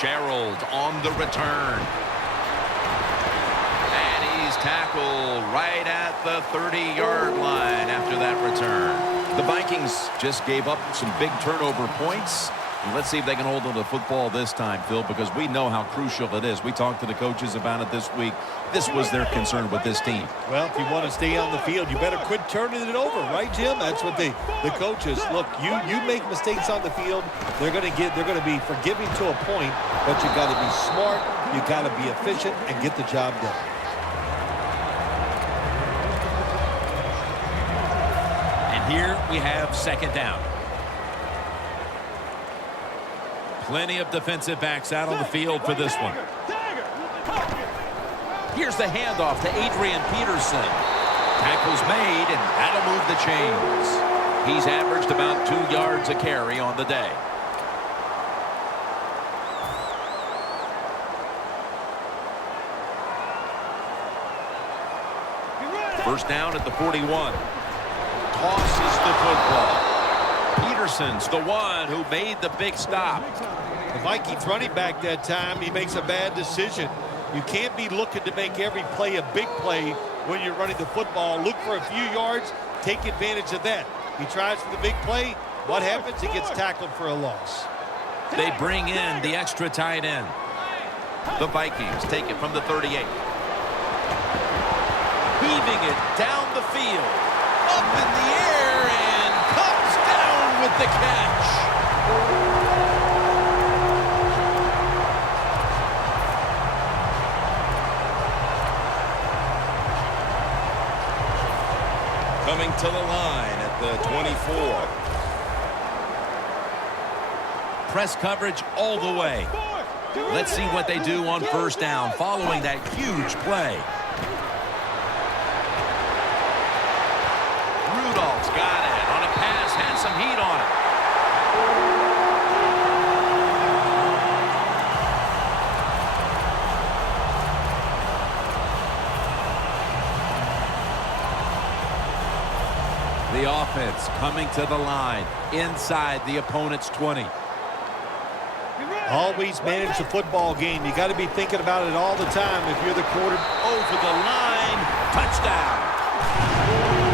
Sherrill on the return. And he's tackled right at the 30-yard line after that return. The Vikings just gave up some big turnover points. And let's see if they can hold on to the football this time, Phil, because we know how crucial it is. We talked to the coaches about it this week. This was their concern with this team. Well, if you want to stay on the field, you better quit turning it over, right, Jim? That's what the coaches look. You make mistakes on the field, they're going to be forgiving to a point, but you got to be smart, you got to be efficient, and get the job done. And here we have second down. Plenty of defensive backs out on the field for this one. Here's the handoff to Adrian Peterson. Tackle's made, and that'll move the chains. He's averaged about 2 yards a carry on the day. First down at the 41. Tosses the football. Peterson's the one who made the big stop. The Vikings running back that time, he makes a bad decision. You can't be looking to make every play a big play when you're running the football. Look for a few yards, take advantage of that. He tries for the big play. What happens? He gets tackled for a loss. They bring in the extra tight end. The Vikings take it from the 38. Heaving it down the field. Up in the air and comes down with the catch. Coming to the line at the 24. Press coverage all the way. Let's see what they do on first down following that huge play. Rudolph's got it on a pass, had some heat on it. The offense coming to the line inside the opponent's 20. Always manage the football game. You got to be thinking about it all the time if you're the quarterback. Over the line, touchdown.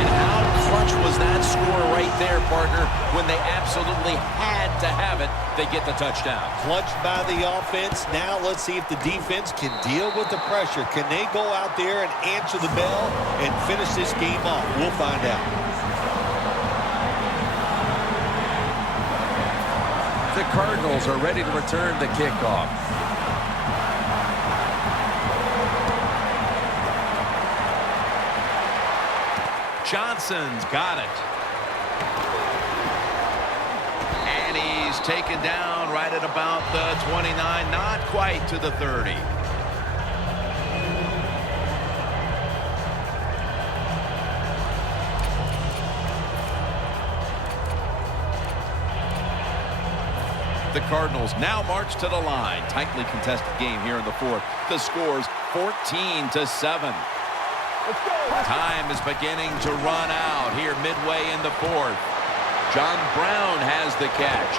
And how clutch was that score right there, partner? When they absolutely had to have it, they get the touchdown. Clutched by the offense. Now let's see if the defense can deal with the pressure. Can they go out there and answer the bell and finish this game off? We'll find out. The Cardinals are ready to return the kickoff. Johnson's got it. And he's taken down right at about the 29, not quite to the 30. The Cardinals now march to the line. Tightly contested game here in the fourth. The score's 14-7. Time is beginning to run out here midway in the fourth. John Brown has the catch.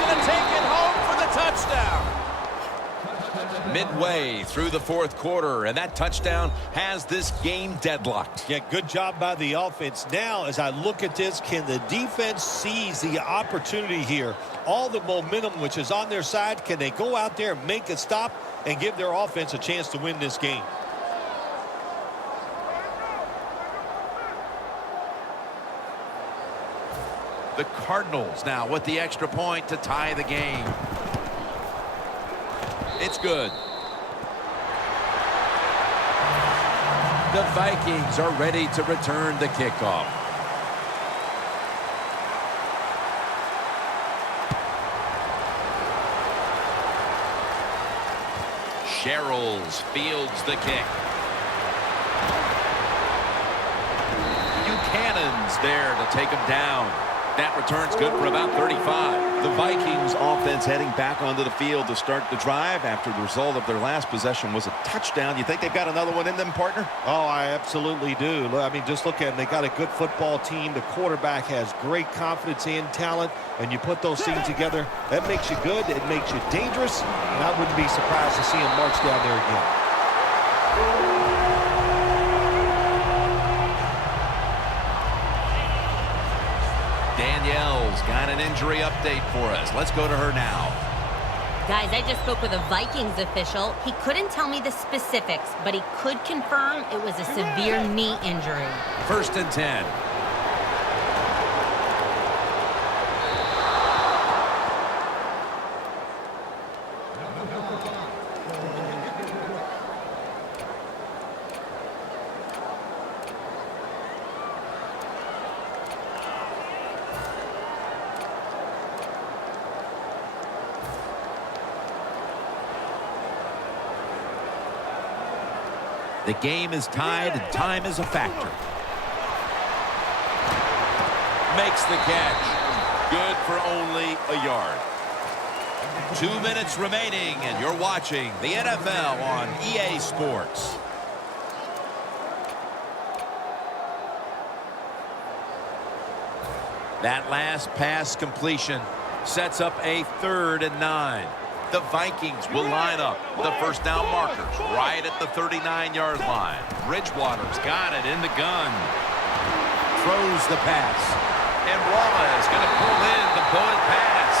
Gonna take it home for the touchdown. Midway through the fourth quarter, and that touchdown has this game deadlocked. Yeah, good job by the offense. Now, as I look at this, can the defense seize the opportunity here? All the momentum which is on their side, can they go out there and make a stop and give their offense a chance to win this game? The Cardinals now with the extra point to tie the game. It's good. The Vikings are ready to return the kickoff. Sherrills fields the kick. Buchanan's there to take him down. That return's good for about 35. The Vikings offense heading back onto the field to start the drive after the result of their last possession was a touchdown. You think they've got another one in them, partner? Oh, I absolutely do. I mean, just look at them. They got a good football team. The quarterback has great confidence and talent, and you put those things together, that makes you good. It makes you dangerous, and I wouldn't be surprised to see him march down there again. Danielle's got an injury update for us. Let's go to her now. Guys, I just spoke with a Vikings official. He couldn't tell me the specifics, but he could confirm it was a severe knee injury. 1st and 10. The game is tied and time is a factor. Makes the catch. Good for only a yard. 2 minutes remaining, and you're watching the NFL on EA Sports. That last pass completion sets up a 3rd and 9. The Vikings will line up the first down markers right at the 39-yard line. Bridgewater's got it in the gun. Throws the pass. And Wallace is going to pull in the bullet pass.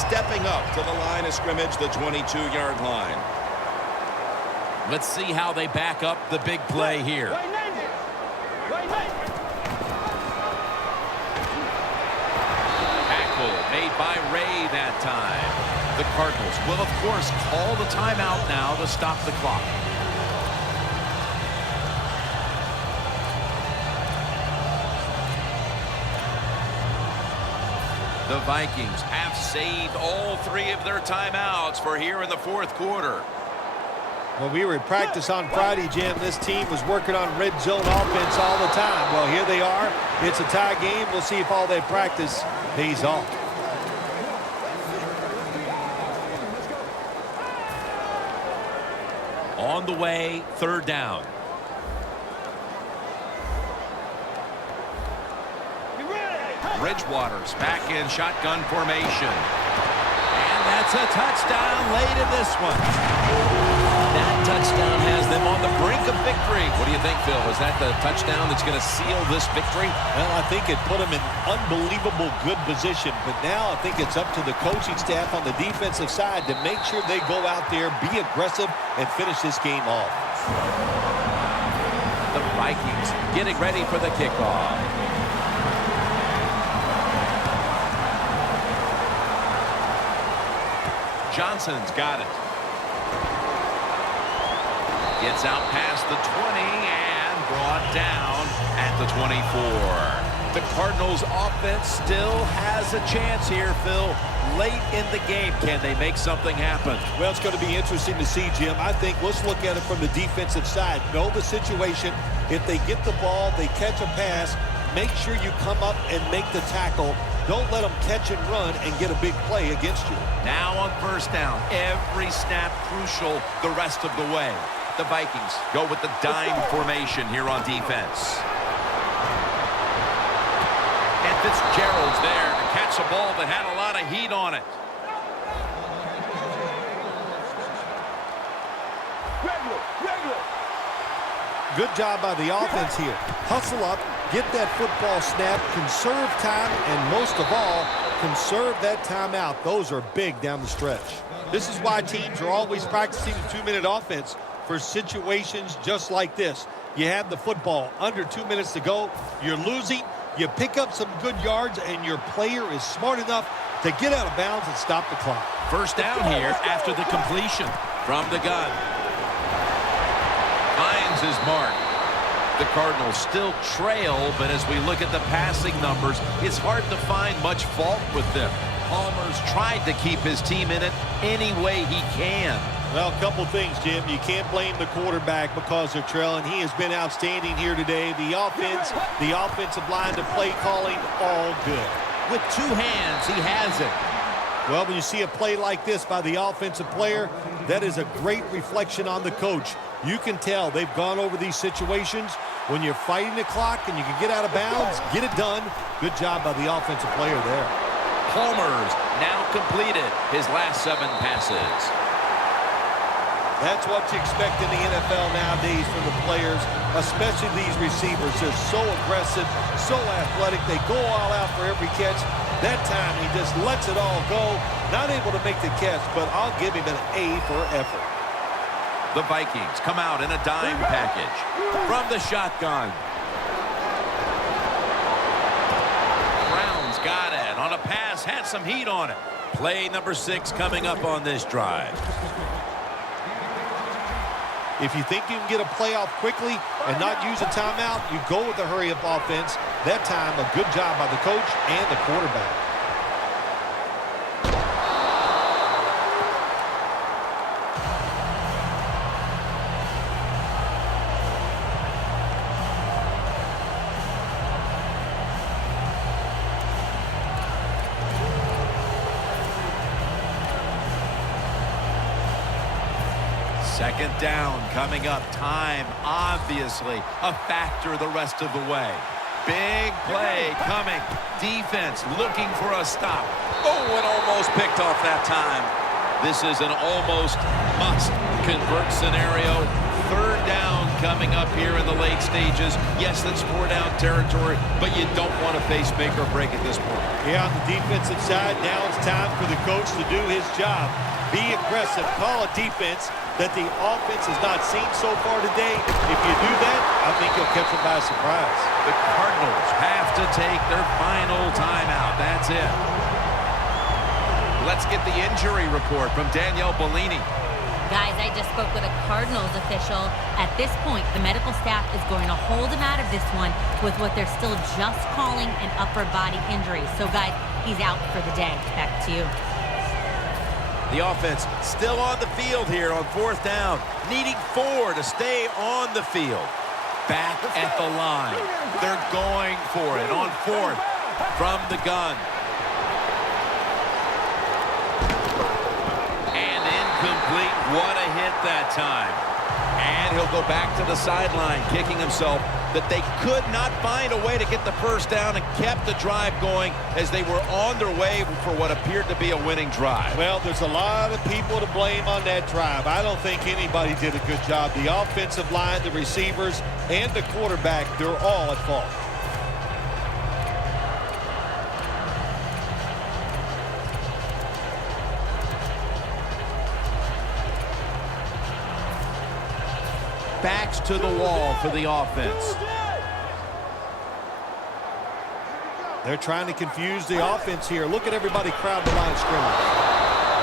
Stepping up to the line of scrimmage, the 22-yard line. Let's see how they back up the big play here. Tackle made by Ray that time. The Cardinals will, of course, call the timeout now to stop the clock. The Vikings have saved all 3 of their timeouts for here in the 4th quarter. When we were at practice on Friday, Jim, this team was working on red zone offense all the time. Well, here they are. It's a tie game. We'll see if all that practice pays off. On the way, 3rd down. Bridgewater's back in shotgun formation. And that's a touchdown late in this one. That touchdown has them on the brink of victory. What do you think, Phil? Is that the touchdown that's going to seal this victory? Well, I think it put them in unbelievable good position. But now I think it's up to the coaching staff on the defensive side to make sure they go out there, be aggressive, and finish this game off. The Vikings getting ready for the kickoff. Johnson's got it. Gets out past the 20 and brought down at the 24. The Cardinals offense still has a chance here, Phil. Late in the game, can they make something happen? Well, it's going to be interesting to see, Jim. I think let's look at it from the defensive side. Know the situation. If they get the ball, they catch a pass, make sure you come up and make the tackle. Don't let them catch and run and get a big play against you. Now on 1st down, every snap crucial the rest of the way. The Vikings go with the dime formation here on defense. And Fitzgerald's there to catch a ball that had a lot of heat on it. Good job by the offense here. Hustle up, get that football snap, conserve time, and most of all, conserve that timeout. Those are big down the stretch. This is why teams are always practicing the 2-minute offense for situations just like this. You have the football under 2 minutes to go. You're losing. You pick up some good yards, and your player is smart enough to get out of bounds and stop the clock. 1st down here after the completion from the gun. Finds his mark. The Cardinals still trail, but as we look at the passing numbers, it's hard to find much fault with them. Palmer's tried to keep his team in it any way he can. Well, a couple things, Jim. You can't blame the quarterback because they're trailing. He has been outstanding here today. The offense, the offensive line, the play calling, all good. With two hands, he has it. Well, when you see a play like this by the offensive player, that is a great reflection on the coach. You can tell they've gone over these situations. When you're fighting the clock and you can get out of bounds, get it done. Good job by the offensive player there. Palmer's now completed his last 7 passes. That's what you expect in the NFL nowadays from the players, especially these receivers. They're so aggressive, so athletic. They go all out for every catch. That time, he just lets it all go. Not able to make the catch, but I'll give him an A for effort. The Vikings come out in a dime package from the shotgun. Brown's got it on a pass, had some heat on it. Play number 6 coming up on this drive. If you think you can get a playoff quickly and not use a timeout, you go with the hurry-up offense. That time, a good job by the coach and the quarterback. Second down coming up. Time, obviously, a factor the rest of the way. Big play coming. Defense looking for a stop. Oh, and almost picked off that time. This is an almost must-convert scenario. Third down coming up here in the late stages. Yes, that's 4-down territory, but you don't want to face make or break at this point. Yeah, on the defensive side, now it's time for the coach to do his job. Be aggressive. Call a defense that the offense has not seen so far today. If you do that, I think you'll catch them by surprise. The Cardinals have to take their final timeout. That's it. Let's get the injury report from Danielle Bellini. Guys, I just spoke with a Cardinals official. At this point, the medical staff is going to hold him out of this one with what they're still just calling an upper body injury. So, guys, he's out for the day. Back to you. The offense still on the field here on 4th down, needing 4 to stay on the field. Back at the line. They're going for it on 4th from the gun. And incomplete. What a hit that time. And he'll go back to the sideline, kicking himself that they could not find a way to get the first down and kept the drive going as they were on their way for what appeared to be a winning drive. Well, there's a lot of people to blame on that drive. I don't think anybody did a good job. The offensive line, the receivers, and the quarterback, they're all at fault. Backs to the wall for the offense. They're trying to confuse the offense here. Look at everybody crowd the line of scrimmage.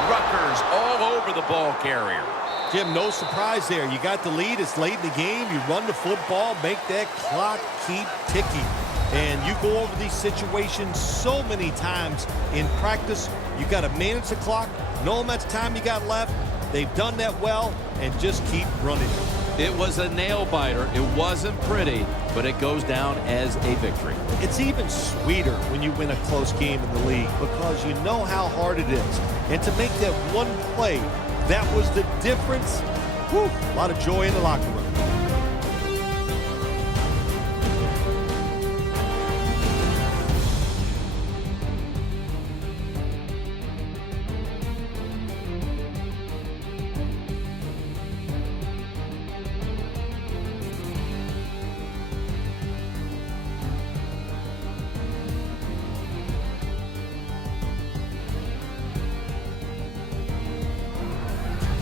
Rutgers all over the ball carrier. Jim, no surprise there. You got the lead. It's late in the game. You run the football, make that clock keep ticking. And you go over these situations so many times in practice. You got to manage the clock, know how much time you got left. They've done that well, and just keep running. It was a nail-biter. It wasn't pretty, but it goes down as a victory. It's even sweeter when you win a close game in the league because you know how hard it is. And to make that one play, that was the difference. Whew, a lot of joy in the locker room.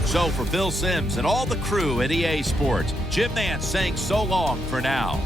So for Phil Simms and all the crew at EA Sports, Jim Nance saying so long for now.